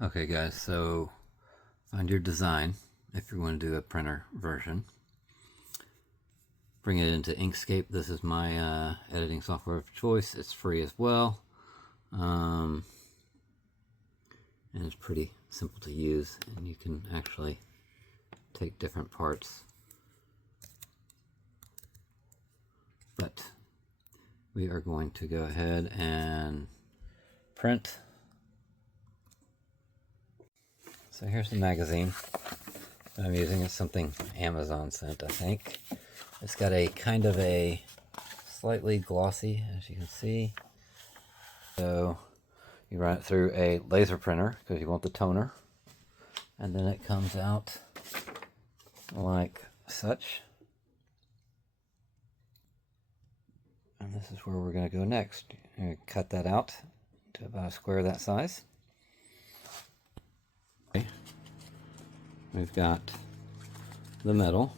Okay guys, so find your design if you're going to do a printer version. Bring it into Inkscape. This is my editing software of choice. It's free as well. And it's pretty simple to use, and you can actually take different parts. But we are going to go ahead and print. So here's the magazine that I'm using. It's something Amazon sent, I think. It's got a kind of a slightly glossy, as you can see. So you run it through a laser printer because you want the toner. And then it comes out like such. And this is where we're going to go next. You're going to cut that out to about a square that size. Okay. We've got the metal,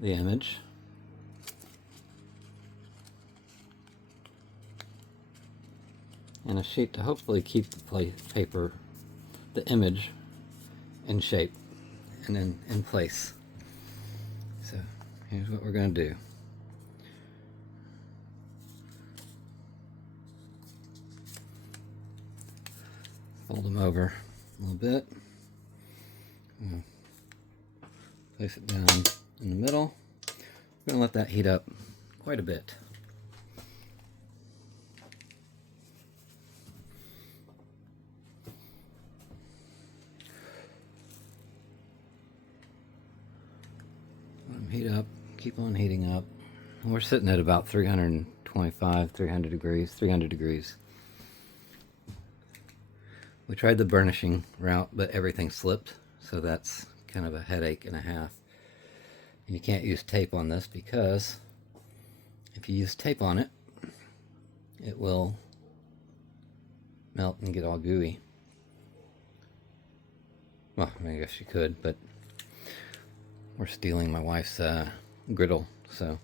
the image, and a sheet to hopefully keep the paper, the image, in shape and in place. So here's what we're going to do. Fold them over a little bit. Place it down in the middle. We're going to let that heat up quite a bit. Let them heat up, keep on heating up. We're sitting at about 325, 300 degrees. We tried the burnishing route, but everything slipped, so that's kind of a headache and a half. And you can't use tape on this because if you use tape on it, it will melt and get all gooey. Well, I mean, I guess you could, but we're stealing my wife's griddle, so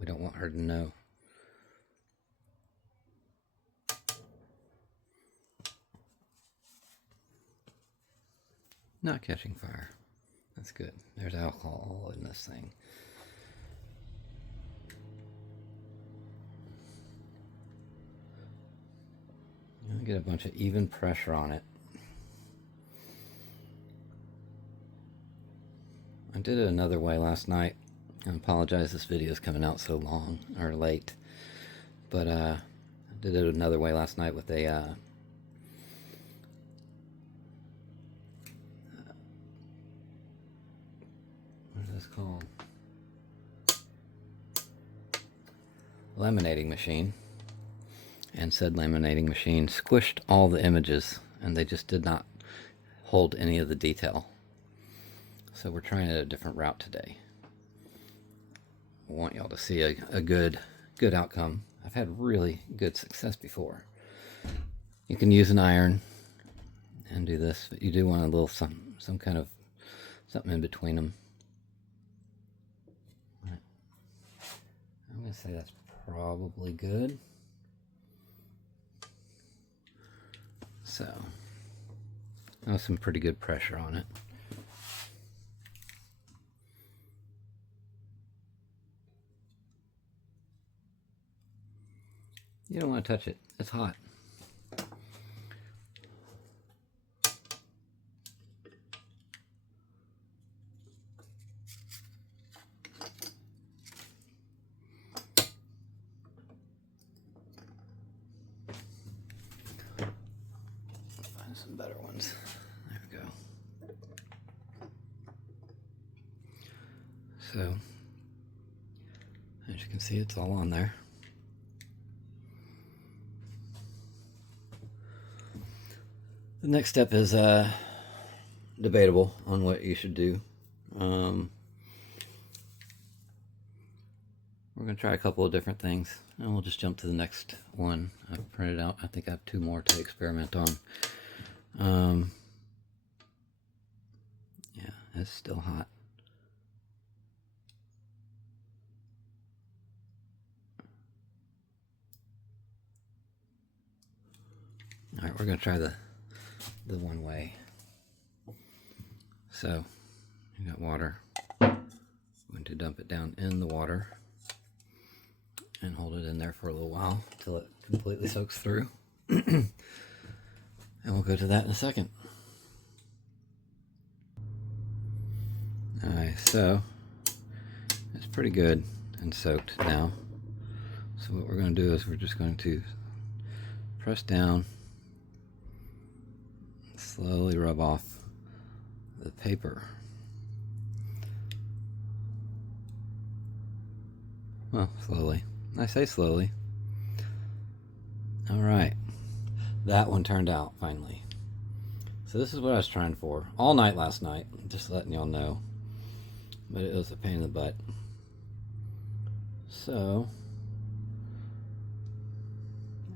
we don't want her to know. Not catching fire. That's good. There's alcohol in this thing. I'll get a bunch of even pressure on it. I did it another way last night. I apologize this video is coming out so long or late. But I did it another way last night with a called laminating machine, and said laminating machine squished all the images and they just did not hold any of the detail. So we're trying a different route today. I want y'all to see a good outcome. I've had really good success before. You can use an iron and do this, but you do want a little some kind of something in between them. I'm going to say that's probably good. So, that was some pretty good pressure on it. You don't want to touch it. It's hot. Some better ones. There we go. So, as you can see, it's all on there. The next step is debatable on what you should do. We're going to try a couple of different things, and we'll just jump to the next one. I've printed out, I think I have 2 more to experiment on. Yeah, it's still hot. All right, we're going to try the the one way. So you got water. I'm going to dump it down in the water and hold it in there for a little while until it completely soaks through. And we'll go to that in a second. Alright, so it's pretty good and soaked now. So what we're going to do is we're just going to press down, slowly rub off the paper. Well, slowly. I say slowly. Alright, that one turned out finally. So this is what I was trying for all night last night, just letting y'all know. But it was a pain in the butt. So,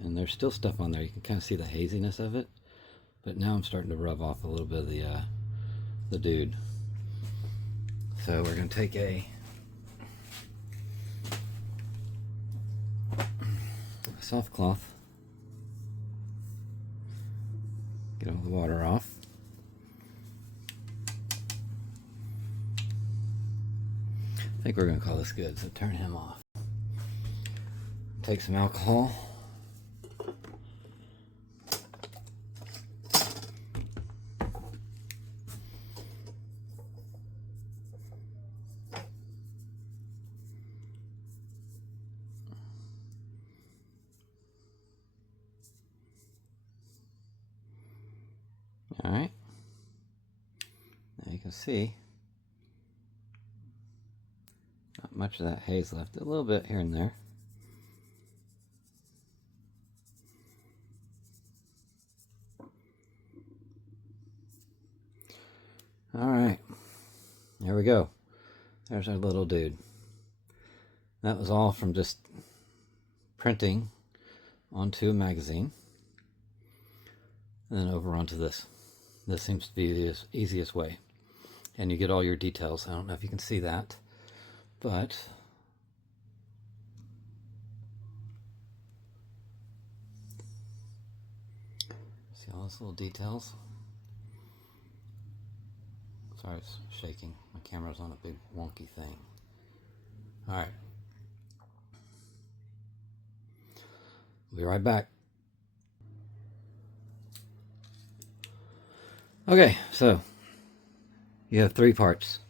and there's still stuff on there. You can kind of see the haziness of it. But now I'm starting to rub off a little bit of the dude. So we're going to take a soft cloth, get all the water off. I think we're going to call this good, so turn him off. Take some alcohol. All right. Now you can see not much of that haze left, a little bit here and there. All right, there we go. There's our little dude. That was all from just printing onto a magazine and then over onto this. This seems to be the easiest way. And you get all your details. I don't know if you can see that, but see all those little details? Sorry, it's shaking. My camera's on a big wonky thing. All right. We'll be right back. Okay, so you have 3 parts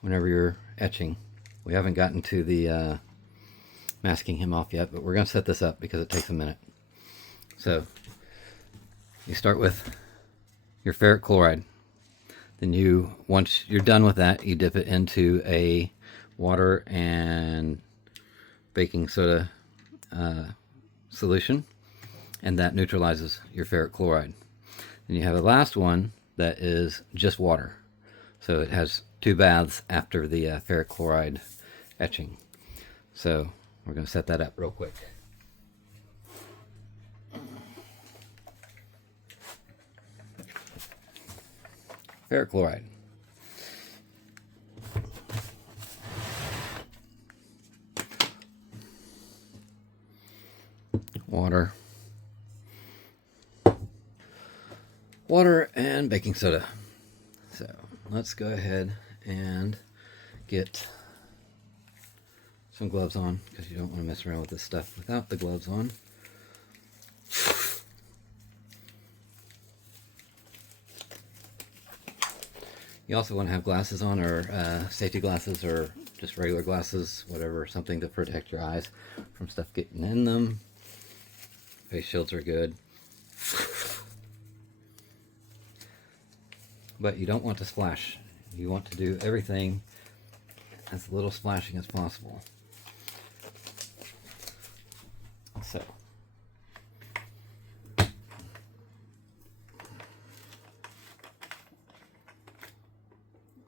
whenever you're etching. We haven't gotten to the masking him off yet, but we're going to set this up because it takes a minute. So you start with your ferric chloride. Then once you're done with that, you dip it into a water and baking soda solution, and that neutralizes your ferric chloride. Then you have the last one that is just water. So it has 2 baths after the ferric chloride etching. So we're going to set that up real quick. Ferric chloride. Water. Water and baking soda. So let's go ahead and get some gloves on, because you don't want to mess around with this stuff without the gloves on. You also want to have glasses on, or safety glasses, or just regular glasses, whatever, something to protect your eyes from stuff getting in them. Face shields are good. But you don't want to splash. You want to do everything as little splashing as possible. So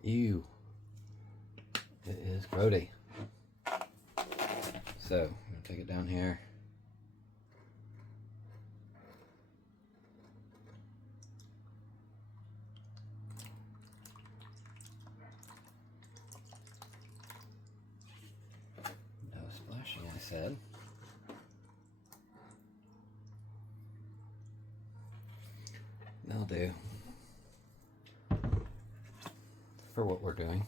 ew, it is grody. So I'm going to take it down here. No splashing, I said. they'll do for what we're doing.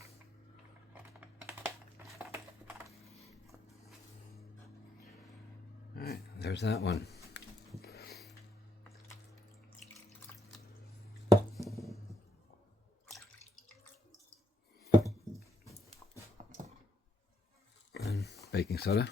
All right, there's that one. And baking soda.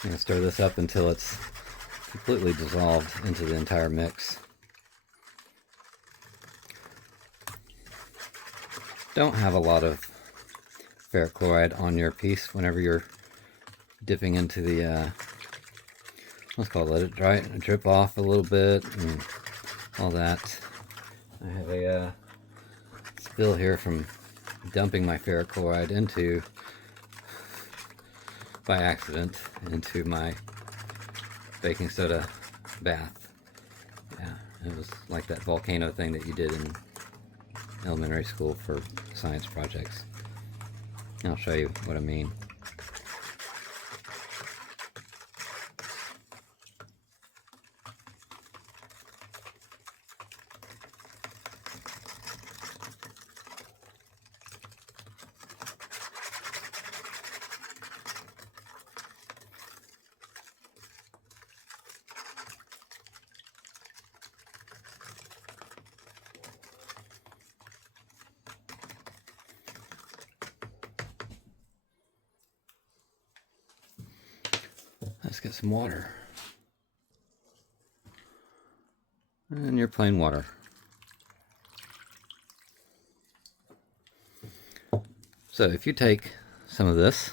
I'm going to stir this up until it's completely dissolved into the entire mix. Don't have a lot of ferric chloride on your piece whenever you're dipping into the, let's call it, let it dry, drip off a little bit and all that. I have a spill here from dumping my ferric chloride into, by accident, into my baking soda bath. Yeah, it was like that volcano thing that you did in elementary school for science projects. I'll show you what I mean. Let's get some water. And your plain water. So if you take some of this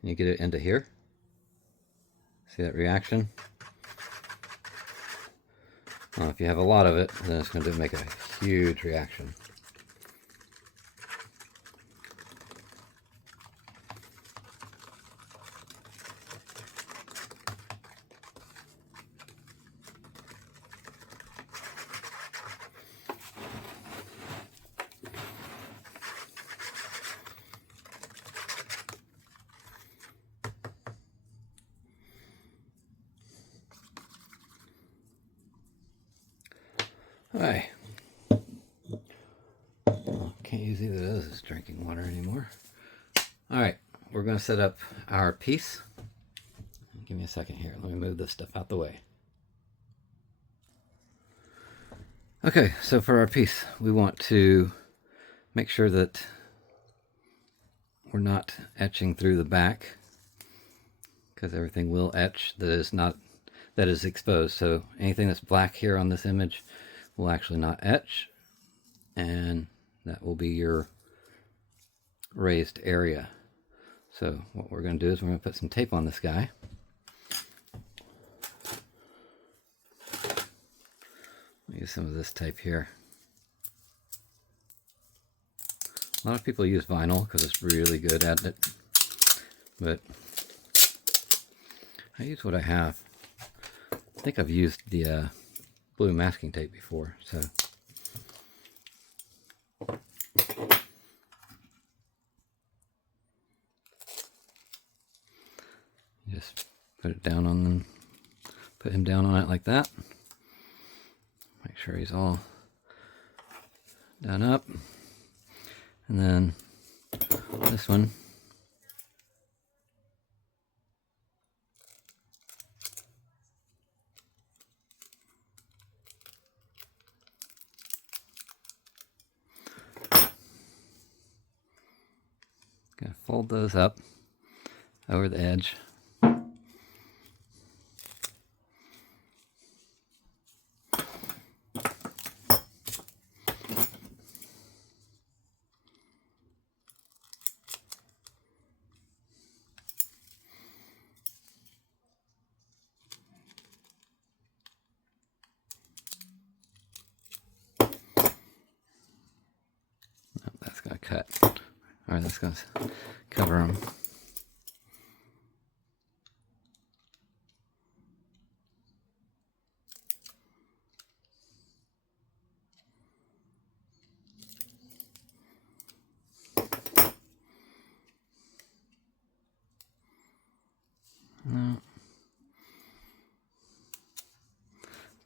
and you get it into here, see that reaction? Well, if you have a lot of it, then it's going to make a huge reaction. Alright. Can't use either of those as drinking water anymore. Alright, we're going to set up our piece. Give me a second here. Let me move this stuff out the way. Okay, so for our piece, we want to make sure that we're not etching through the back, because everything will etch that is exposed. So anything that's black here on this image will actually not etch, and that will be your raised area. So what we're going to do is we're going to put some tape on this guy. Use some of this tape here. A lot of people use vinyl because it's really good at it, but I use what I have. I think I've used the blue masking tape before, so just put it down on them, put him down on it like that. Make sure he's all done up, and then this one, gonna fold those up over the edge. That's gonna cut. All right, that's gonna cover them.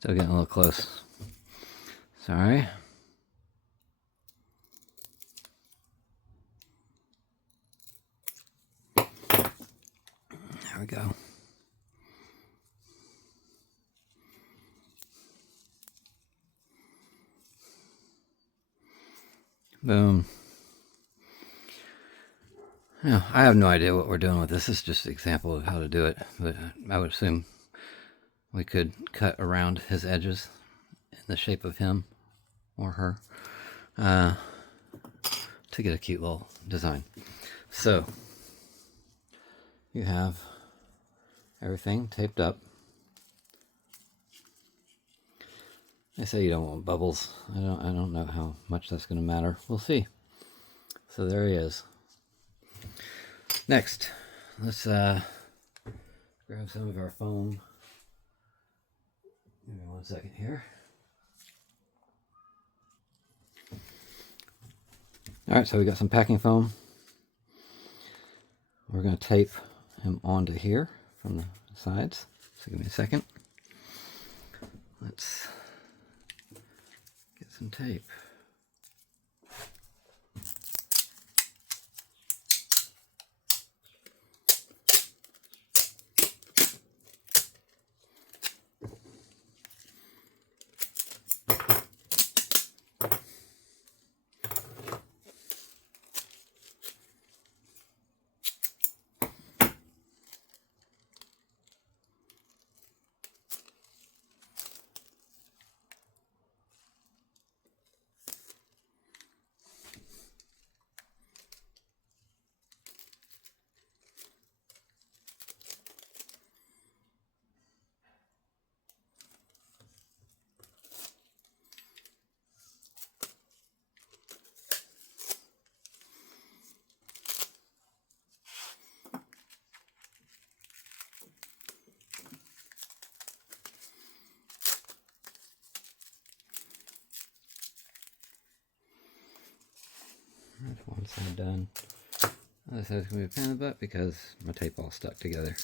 Still getting a little close. Sorry. There we go. Boom. Now, I have no idea what we're doing with this. This is just an example of how to do it, but I would assume we could cut around his edges in the shape of him or her to get a cute little design. So you have everything taped up. They say you don't want bubbles. I don't know how much that's going to matter. We'll see. So there he is. Next, let's grab some of our foam. Give me 1 second here. All right, so we got some packing foam. We're going to tape him onto here from the sides. So give me a second. Let's get some tape. That's one side done. Other side's going to be a pain in the butt because my tape all stuck together.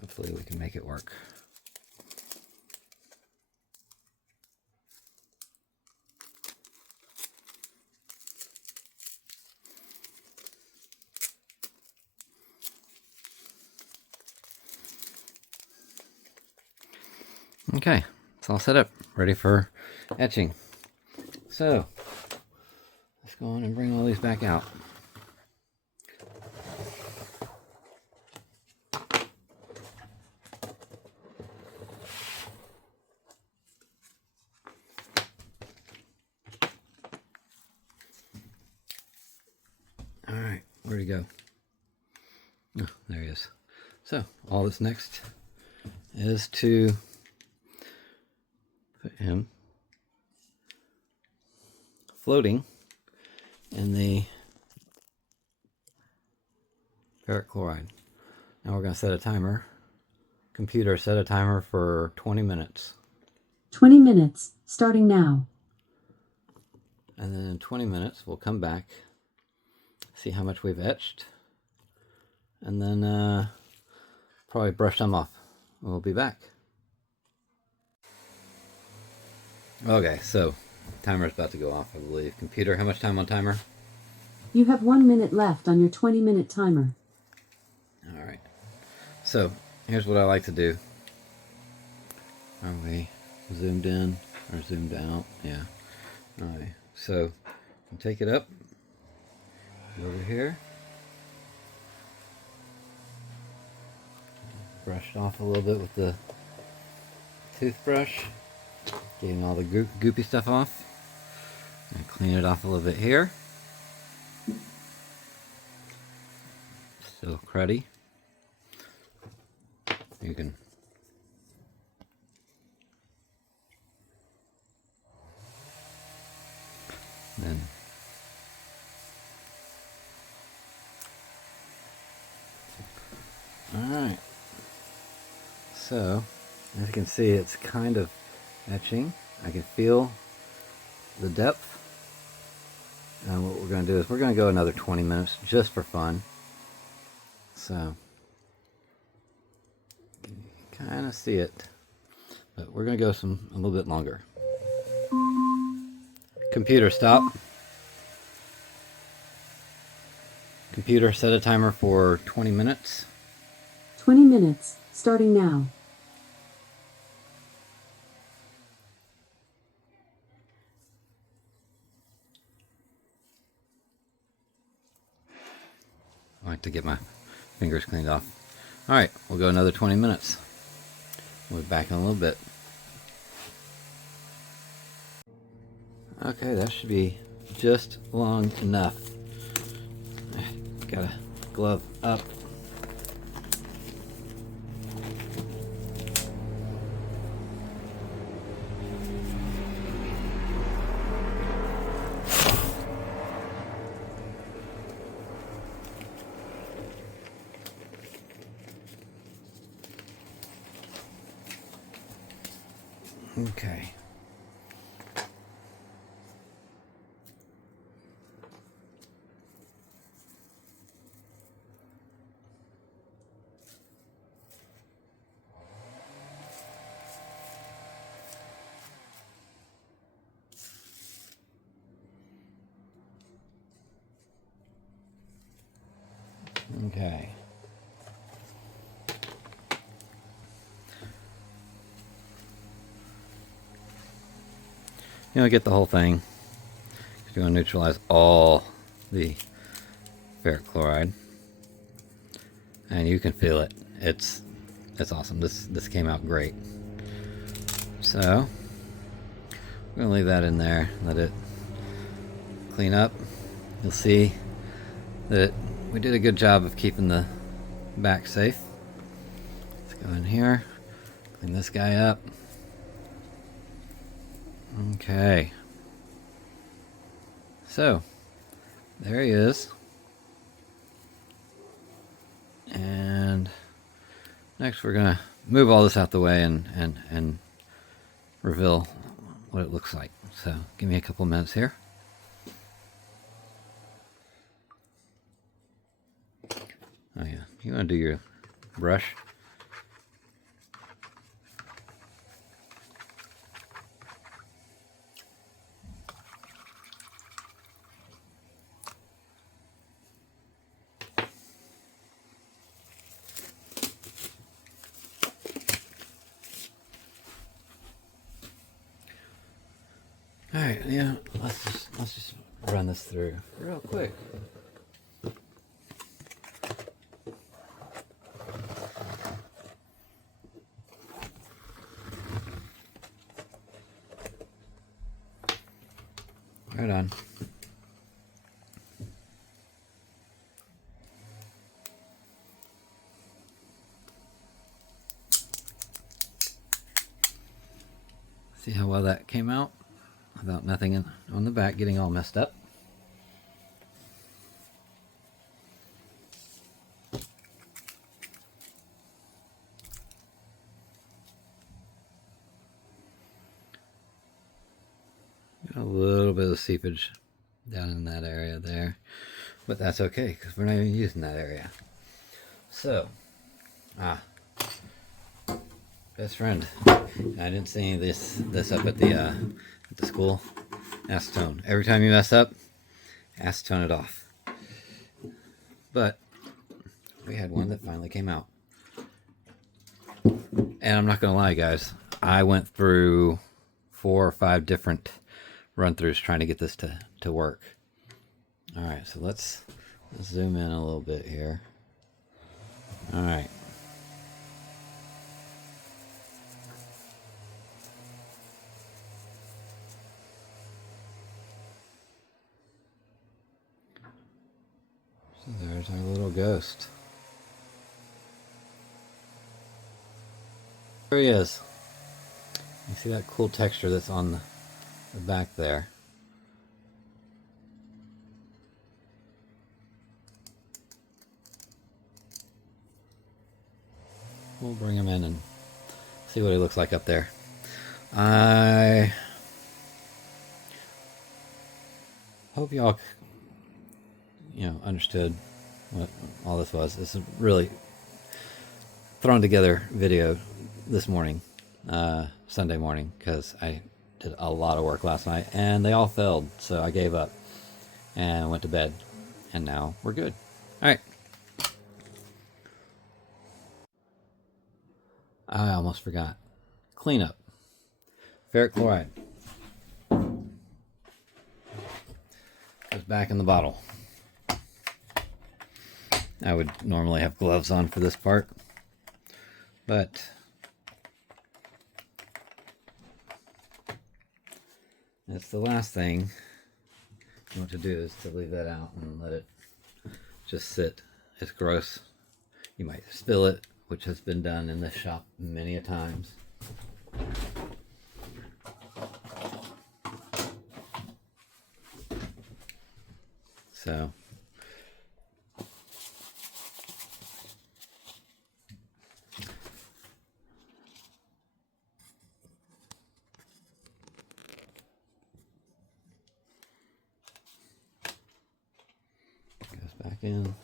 Hopefully we can make it work. Okay, it's all set up, ready for etching. So, let's go on and bring all these back out. All right, where'd he go? Oh, there he is. So, all that's next is to put him floating in the ferric chloride. Now we're going to set a timer. Computer, set a timer for 20 minutes. 20 minutes, starting now. And then in 20 minutes, we'll come back, see how much we've etched, and then probably brush some off. We'll be back. Okay, so timer's about to go off, I believe. Computer, how much time on timer? You have 1 minute left on your 20-minute timer. All right. So here's what I like to do. Are we zoomed in or zoomed out? Yeah. All right. So I'll take it up over here. Brushed off a little bit with the toothbrush. Getting all the goopy stuff off. And clean it off a little bit here. Still cruddy. You can then alright. So as you can see, it's kind of etching. I can feel the depth. And what we're going to do is we're going to go another 20 minutes just for fun. So kind kind of see it, but we're going to go a little bit longer. Computer, stop. Computer, set a timer for 20 minutes. 20 minutes, starting now. I like to get my fingers cleaned off. Alright, we'll go another 20 minutes. We'll be back in a little bit. Okay, that should be just long enough. Got a glove up. Okay. Okay. You don't get the whole thing. You're going to neutralize all the ferric chloride, and you can feel it. It's awesome. This came out great. So I'm going to leave that in there. Let it clean up. You'll see that we did a good job of keeping the back safe. Let's go in here, clean this guy up. Okay. So, there he is. And next we're going to move all this out the way and reveal what it looks like. So, give me a couple minutes here. Oh yeah, you want to do your brush. All right, yeah, let's just run this through real quick. Right on. See how well that came out without nothing on the back getting all messed up. Got a little bit of seepage down in that area there, but that's okay because we're not even using that area. So, best friend. I didn't see any of this up at the school. Acetone. Every time you mess up, acetone it off. But we had one that finally came out. And I'm not gonna lie, guys. I went through 4 or 5 different run-throughs trying to get this to work. All right, so let's zoom in a little bit here. All right. So there's our little ghost. There he is. You see that cool texture that's on the back there. We'll bring him in and see what he looks like up there. I hope y'all understood what all this was. It's a really thrown together video this morning, Sunday morning, because I did a lot of work last night and they all failed. So I gave up and went to bed, and now we're good. All right. I almost forgot. Cleanup. Ferric chloride. Goes back in the bottle. I would normally have gloves on for this part, but that's the last thing you want to do, is to leave that out and let it just sit. It's gross. You might spill it, which has been done in this shop many a times. So goes back in.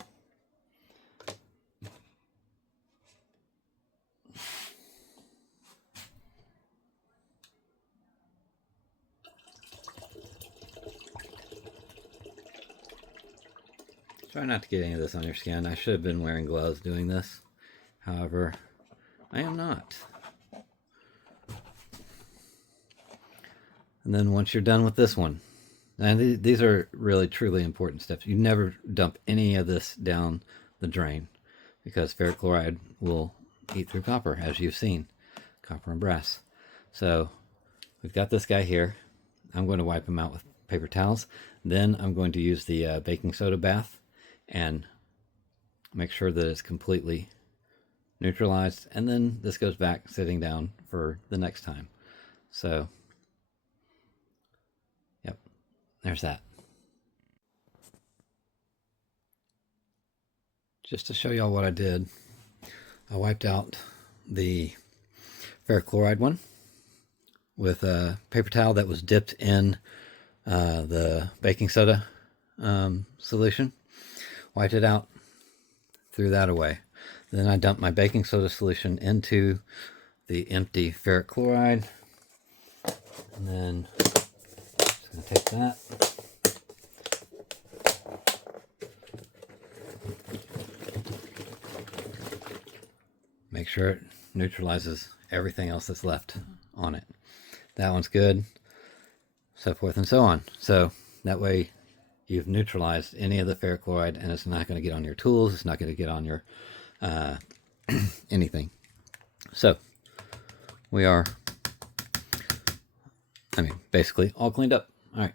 Try not to get any of this on your skin. I should have been wearing gloves doing this. However, I am not. And then once you're done with this one, and these are really truly important steps. You never dump any of this down the drain, because ferric chloride will eat through copper, as you've seen, copper and brass. So we've got this guy here. I'm going to wipe him out with paper towels. Then I'm going to use the baking soda bath and make sure that it's completely neutralized, and then this goes back sitting down for the next time. So yep, there's that. Just to show y'all what I did, I wiped out the ferric chloride one with a paper towel that was dipped in the baking soda solution. Wiped it out, threw that away. Then I dumped my baking soda solution into the empty ferric chloride. And then just going to take that. Make sure it neutralizes everything else that's left on it. That one's good, so forth and so on. So that way you've neutralized any of the ferric chloride, and it's not going to get on your tools. It's not going to get on your anything. So we are, basically all cleaned up. All right.